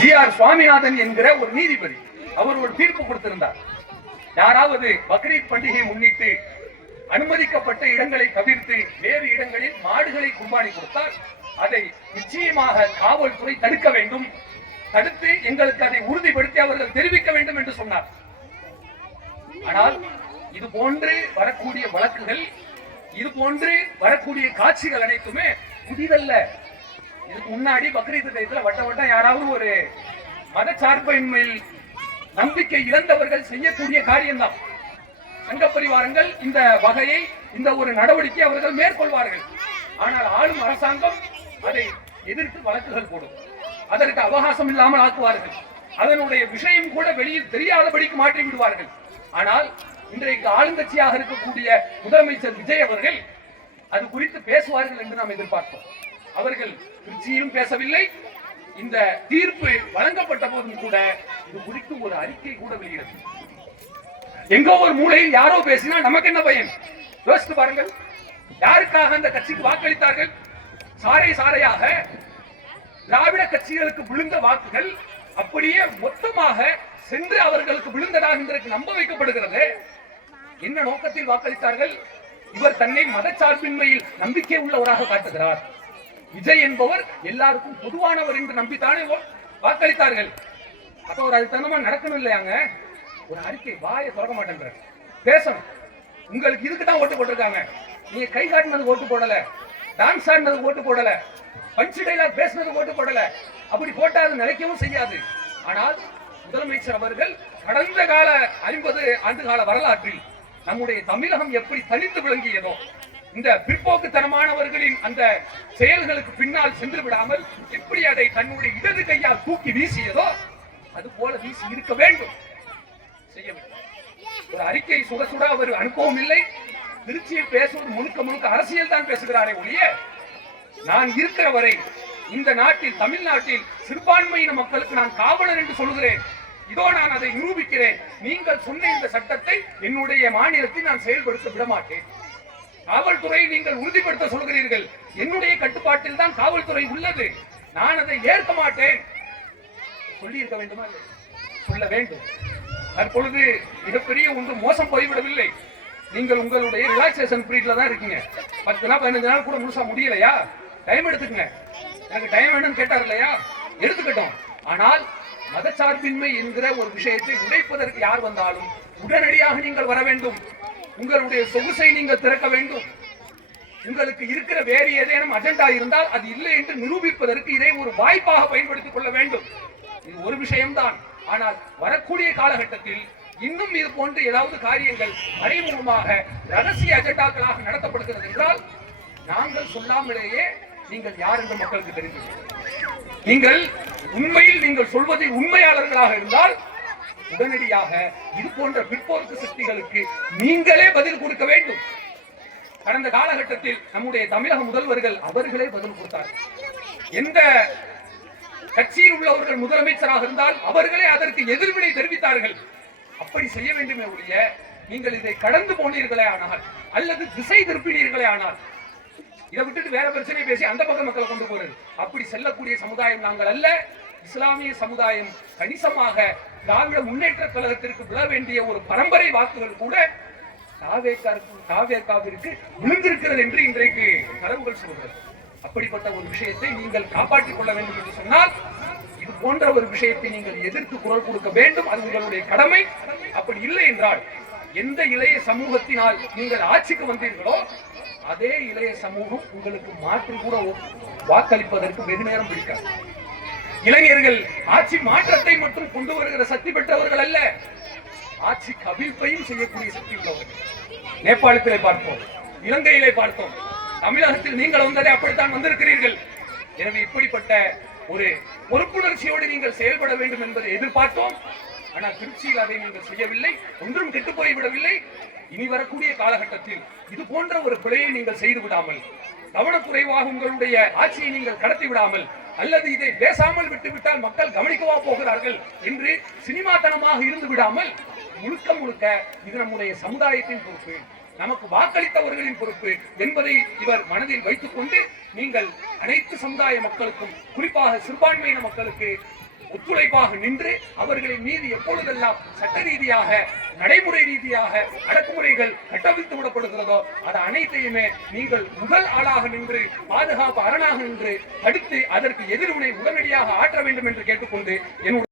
GR. Swaminathan என்கிற ஒரு நீதிபதி அவர் ஒரு தீர்ப்பு கொடுத்திருந்தார். யாராவது பக்ரீத் பண்டிகையை முன்னிட்டு அனுமதிக்கப்பட்ட இடங்களை தவிர்த்து வேறு இடங்களில் மாடுகளை குர்பானி கொடுத்தால் அதை நிச்சயமாக காவல்துறை தடுக்க வேண்டும், தடுத்து எங்களுக்கு அதை உறுதிப்படுத்தி அவர்கள் தெரிவிக்க வேண்டும் என்று சொன்னார். ஆனால் இது போன்று வரக்கூடிய வழக்குகள், இது போன்று வரக்கூடிய காட்சிகள் அனைத்துமே புதிதல்ல. இதுக்கு முன்னாடி பக்ரீத் டயத்துல வட்டம் யாராவது ஒரு மதச்சார்பின்மையில் நம்பிக்கை இழந்தவர்கள் செய்யக்கூடிய காரியம்தான். சங்க பரிவாரங்கள் இந்த வகையை, இந்த ஒரு நடவடிக்கை அவர்கள் மேற்கொள்வார்கள். ஆனால் ஆளும் அரசாங்கம் அதை எதிர்த்து வழக்குகள் போடும், அதற்கு அவகாசம் இல்லாமல் ஆக்குவார்கள், அதனுடைய விஷயம் கூட வெளியில் தெரியாதபடிக்கு மாற்றி விடுவார்கள். ஆனால் இன்றைக்கு ஆளுங்கட்சியாக இருக்கக்கூடிய முதலமைச்சர் விஜய் அவர்கள் அது குறித்து பேசுவார்கள் என்று நாம் எதிர்பார்த்தோம். அவர்கள் திருச்சியிலும் பேசவில்லை. இந்த தீர்ப்பு வழங்கப்பட்ட போதும் கூட இது குறித்து ஒரு அறிக்கை கூட வெளியிடவில்லை. எங்கோ ஒரு மூலையில் யாரோ பேசினா நமக்கு என்ன பயன்? யோசித்து பாருங்கள். யாருக்காக அந்த கட்சிக்கு வாக்களித்தார்கள்? சாறை சாறையாக திராவிட கட்சிகளுக்கு விழுந்த வாக்குகள் அப்படியே மொத்தமாக சென்று அவர்களுக்கு விழுந்ததாக இன்றைக்கு நம்ப வைக்கப்படுகிறது. என்ன நோக்கத்தில் வாக்களித்தார்கள்? இவர் தன்னை மதச்சார்பின்மையில் நம்பிக்கை உள்ளவராக காட்டுகிறார். விஜய் என்பவர் எல்லாருக்கும் பொதுவானவர் என்று நம்பித்தானே வாக்களித்தார்கள். அப்ப ஒரு அது தனமா நடக்கணும் இல்லையாங்க? ஒரு அறிக்கை வாயை திறக்க மாட்டேன்ற பேசணும். உங்களுக்கு இதுக்கு தான் ஓட்டு போட்டிருக்காங்க. நீங்க கை காட்டினது ஓட்டு போடல, டான்ஸ் ஆடினது ஓட்டு போடல, பஞ்ச் டைலாக் பேசினது ஓட்டு போடல. அப்படி போட்டா அது நிலைக்கவும் செய்யாது. ஆனால் முதலமைச்சர் அவர்கள் கடந்த கால 50 ஆண்டு கால வரலாற்றில் நம்முடைய தமிழகம் எப்படி தனித்து விளங்கியதோ, இந்த பிற்போக்குத்தனமானவர்களின் அந்த செயல்களுக்கு பின்னால் சென்று விடாமல் எப்படி அதை தன்னுடைய இடது கையால் தூக்கி வீசியதோ அது போல வீசி இருக்க வேண்டும். செய்யவில்லை. ஒரு அறிக்கை சுட சுட அவர் அனுப்பவும் இல்லை. திருச்சியில் பேசுவது முழுக்க முழுக்க அரசியல் தான் பேசுகிறாரே ஒழிய, நான் இருக்கிற வரை இந்த நாட்டில், தமிழ்நாட்டில் சிறுபான்மையின மக்களுக்கு நான் காவலர் என்று சொல்கிறேன். இதோ நான் அதை நிரூபிக்கிறேன். நீங்கள் சொன்ன இந்த சட்டத்தை என்னுடைய மாநிலத்தில் நான் செயல்படுத்த விட மாட்டேன். காவல்துறை நீங்கள் உறுதிப்படுத்த சொல்கிறீர்கள். என்னுடைய கட்டுப்பாட்டில் தான் காவல்துறை உள்ளது. நான் அதை ஏற்க மாட்டேன். சொல்லி இருக்க வேண்டுமா? சொல்ல வேண்டும். தற்பொழுது மிகப்பெரிய ஒன்று மோசம் போய்விடவில்லை. நீங்கள் உங்களுடைய ரிலாக்சேஷன் பீரியட்ல தான் இருக்கீங்க. 10 நாள் 15 நாள் கூட முழுசா முடியலையா? டைம் எடுத்துக்கங்க. எனக்கு டைம் வேணும்னு கேட்டார் இல்லையா? எடுத்துக்கிட்டோம். ஆனால் மதச்சார்பின்மை என்கிற ஒரு விஷயத்தை உடைப்பதற்கு யார் வந்தாலும் உடனடியாக நீங்கள் வர வேண்டும். உங்களுடைய சொகுசை நீங்கள் திறக்க வேண்டும். உங்களுக்கு இருக்கிற வேறு ஏதேனும் அஜெண்டா இருந்தால் அது இல்லை என்று நிரூபிப்பதற்கு இதை ஒரு வாய்ப்பாக பயன்படுத்திக் கொள்ள வேண்டும். இது ஒரு விஷயம்தான். ஆனால் வரக்கூடிய காலகட்டத்தில் இன்னும் இது போன்று ஏதாவது காரியங்கள் மறைமுகமாக ரகசிய அஜெண்டாக்களாக நடத்தப்படுகிறது என்றால் நாங்கள் சொல்லாமலேயே நீங்கள் யார் என்று மக்களுக்கு தெரிந்து, நீங்கள் உண்மையில் நீங்கள் சொல்வதில் உண்மையாளர்களாக இருந்தால் உடனடியாக இது போன்ற பிற்போக்கு சக்திகளுக்கு நீங்களே பதில் கொடுக்க வேண்டும். கடந்த காலகட்டத்தில் நம்முடைய தமிழக முதல்வர்கள் அவர்களே பதில் கொடுத்தார்கள். எந்த கட்சியில் உள்ளவர்கள் முதலமைச்சராக இருந்தால் அவர்களே அதற்கு எதிர்வினை தெரிவித்தார்கள். அப்படி செய்ய வேண்டுமே ஒழிய நீங்கள் இதை கடந்து போனீர்களே ஆனால், அல்லது திசை திருப்பினீர்களே ஆனால், இதை விட்டுட்டு வேற பிரச்சனை பேசி அந்த பக்க மக்களை கொண்டு போறது, அப்படி செல்லக்கூடிய சமுதாயம் நாங்கள் அல்ல. இஸ்லாமிய சமுதாயம் கணிசமாக திராவிட முன்னேற்ற கழகத்திற்கு விழ வேண்டிய ஒரு பரம்பரை வாக்குகள் கூட தாவேகாவிற்கு விழுந்திருக்கிறது என்று இன்றைக்கு தரவுகள் சொல்கிறது. அப்படிப்பட்ட ஒரு விஷயத்தை நீங்கள் காப்பாற்றிக் கொள்ள வேண்டும் என்று சொன்னால் இது போன்ற ஒரு விஷயத்தை நீங்கள் எதிர்த்து குரல் கொடுக்க வேண்டும். அது உங்களுடைய கடமை. அப்படி இல்லை என்றால் எந்த இளைய சமூகத்தினால் நீங்கள் ஆட்சிக்கு வந்தீர்களோ அதே இளைய சமூகம் உங்களுக்கு மாற்றி கூட வாக்களிப்பதற்கு வெகு நேரம் பிடிக்காது. இளைஞர்கள் ஆட்சி மாற்றத்தை மட்டும் கொண்டு வருகிற சக்தி பெற்றவர்கள் அல்ல, ஆட்சி கவிழ்ப்பையும் செய்யக்கூடிய சக்தி உள்ளவர்கள். நேபாளத்திலே பார்த்தோம், இலங்கையிலே பார்த்தோம், தமிழகத்தில் நீங்கள் வந்ததை அப்படித்தான் வந்திருக்கிறீர்கள். எனவே இப்படிப்பட்ட ஒரு பொறுப்புணர்ச்சியோடு நீங்கள் செயல்பட வேண்டும் என்பதை எதிர்பார்த்தோம். ஆனால் திருச்சியில் அதை நீங்கள் செய்யவில்லை. ஒன்றும் கெட்டு போய்விடவில்லை. இனி வரக்கூடிய காலகட்டத்தில் இது போன்ற ஒரு பிழையை நீங்கள் செய்து விடாமல், கவனக்குறைவாக உங்களுடைய ஆட்சியை நீங்கள் கடத்தி விடாமல், அல்லது இதை பேசாமல் விட்டுவிட்டால் மக்கள் கவனிக்கவா போகிறார்கள் என்று சினிமாத்தனமாக இருந்து விடாமல், முழுக்க முழுக்க இது நம்முடைய சமுதாயத்தின் பொறுப்பு, நமக்கு வாக்களித்தவர்களின் பொறுப்பு என்பதை இவர் மனதில் வைத்துக் கொண்டு நீங்கள் அனைத்து சமுதாய மக்களுக்கும், குறிப்பாக சிறுபான்மையின மக்களுக்கு ஒத்துழைப்பாக நின்று அவர்களின் மீது எப்பொழுதெல்லாம் சட்ட ரீதியாக நடைமுறை ரீதியாக அடக்குமுறைகள் கட்டவிழ்த்து விடப்படுகிறதோ அது அனைத்தையுமே நீங்கள் முதல் ஆளாக நின்று பாதுகாப்பு அரணாக நின்று தடுத்து அதற்கு எதிர்வினை உடனடியாக ஆற்ற வேண்டும் என்று கேட்டுக்கொண்டு என்னுடைய